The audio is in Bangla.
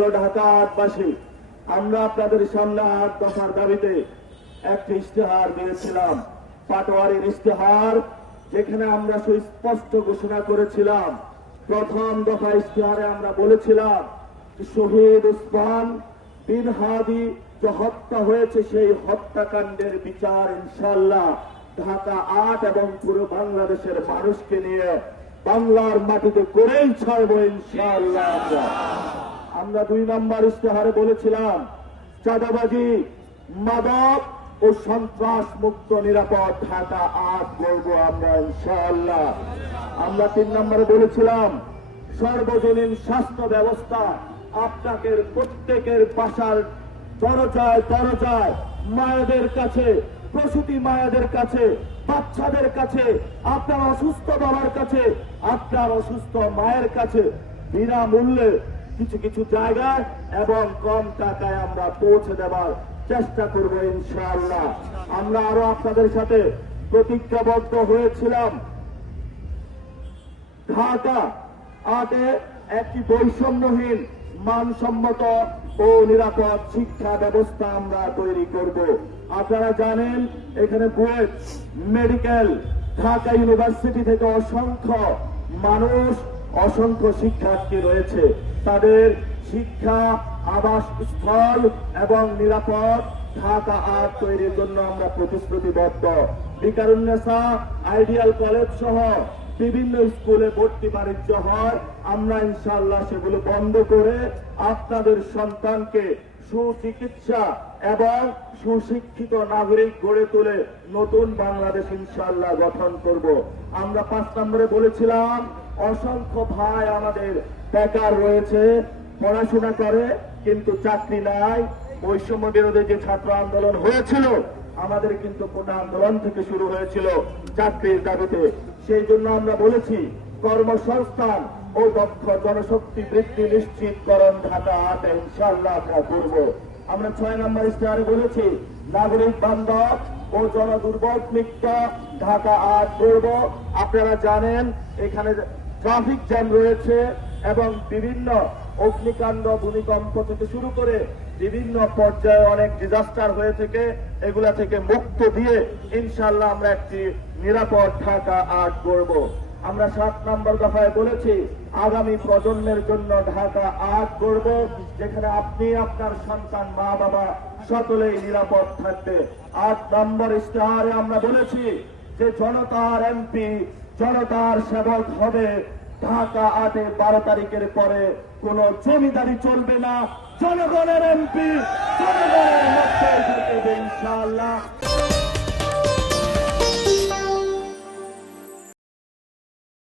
প্রিয় ঢাকাবাসী, আমরা আপনাদের সামনে 8 দফার দাবিতে একটি ইশতেহার দিয়েছিলাম, পাটোয়ারির ইশতেহার, যেখানে আমরা সুস্পষ্ট ঘোষণা করেছিলাম। প্রথম দফা ইশতেহারে আমরা বলেছিলাম শহীদ উসমান বিন হাদি যে হত্যা হয়েছে সেই হত্যাকাণ্ডের বিচার ইনশাআল্লাহ ঢাকা 8 এবং পুরো বাংলাদেশের মানুষকে নিয়ে বাংলার মাটিতে করেই ছাড়বো ইনশাআল্লাহ। আমরা 2 নম্বর ইশতেহারে বলেছিলাম চাঁদাবাজি, মাদক ও সন্ত্রাস মুক্ত নিরাপদ ঢাকা 8 করব আমরা ইনশাআল্লাহ। আমরা 3 নম্বরে বলেছিলাম সর্বজনীন স্বাস্থ্য ব্যবস্থা, আপনাদের প্রত্যেকের বাসার দরজায় দরজায়, মায়েদের কাছে, প্রসূতি মায়েদের কাছে, বাচ্চাদের কাছে, আপনার অসুস্থ বাবার কাছে, আপনার অসুস্থ মায়ের কাছে বিনামূল্যে কিছু কিছু জায়গায় এবং কম টাকায় আমরা পৌঁছে দেওয়ার চেষ্টা করব ইনশাআল্লাহ। আমরা আরো আপনাদের সাথে প্রতিজ্ঞাবদ্ধ হয়েছিলাম ঢাকা 8-এ একটি বৈষম্যহীন, মানসম্মত ও নিরাপদ শিক্ষা ব্যবস্থা আমরা তৈরি করব। আপনারা জানেন এখানে বুয়েট, মেডিকেল, ঢাকা ইউনিভার্সিটি থেকে অসংখ্য মানুষ, অসংখ্য শিক্ষার্থী রয়েছে। তাদের শিক্ষা, আবাসস্থল এবং নিরাপদ ঢাকা 8 তৈরির জন্য আমরা প্রতিশ্রুতিবদ্ধ। বিকারুন্নেসা, আইডিয়াল কলেজ সহ বিভিন্ন স্কুলে ভর্তি বাণিজ্য হয়, আমরা ইনশাআল্লাহ সেগুলো বন্ধ করে আপনাদের সন্তানকে সুচিকিৎসা এবং সুশিক্ষিত নাগরিক গড়ে তুলে নতুন বাংলাদেশ ইনশাআল্লাহ গঠন করব। আমরা 5 নম্বরে বলেছিলাম অসংখ্য ভাই আমাদের বেকার রয়েছে, পড়াশোনা করে কিন্তু চাকরি নাই। বৈষম্য বিরোধী যে ছাত্র আন্দোলন হয়েছিল, আমাদের কিন্তু কোটা আন্দোলন থেকে শুরু হয়েছিল চাকরির দাবিতে। সেই জন্য আমরা বলেছি কর্মসংস্থান ও দক্ষ জনশক্তি বৃদ্ধি নিশ্চিতকরণ ঢাকা 8 ইনশাআল্লাহ আমরা করব। আমরা 6 নম্বর ইশতেহারে বলেছি নাগরিক বান্ধব ও জনদুর্ভোগ মুক্ত ঢাকা 8 করব। আপনারা জানেন এখানে ট্রাফিক জ্যাম রয়েছে এবং বিভিন্ন অগ্নিকাণ্ড, ভূমিকম্প থেকে শুরু করে বিভিন্ন পর্যায়ে অনেক ডিজাস্টার হয়ে থেকে এগুলা থেকে মুক্ত দিয়ে ইনশাআল্লাহ আমরা একটি নিরাপদ ঢাকা 8 করব। আমরা 7 নম্বর দফায় বলেছি আগামী প্রজন্মের জন্য ঢাকা 8 করব, যেখানে আপনি, আপনার সন্তান, মা বাবা সকলেই নিরাপদ থাকবে। 8 নম্বর ইশতেহারে আমরা বলেছি যে জনতার এমপি, জনতার সেবক হবে। ঢাকা 8-এ 12 তারিখের পরে কোন জমিদারি চলবে না, জনগণের এমপি, জনগণের মধ্যে থাকবে ইনশাআল্লাহ।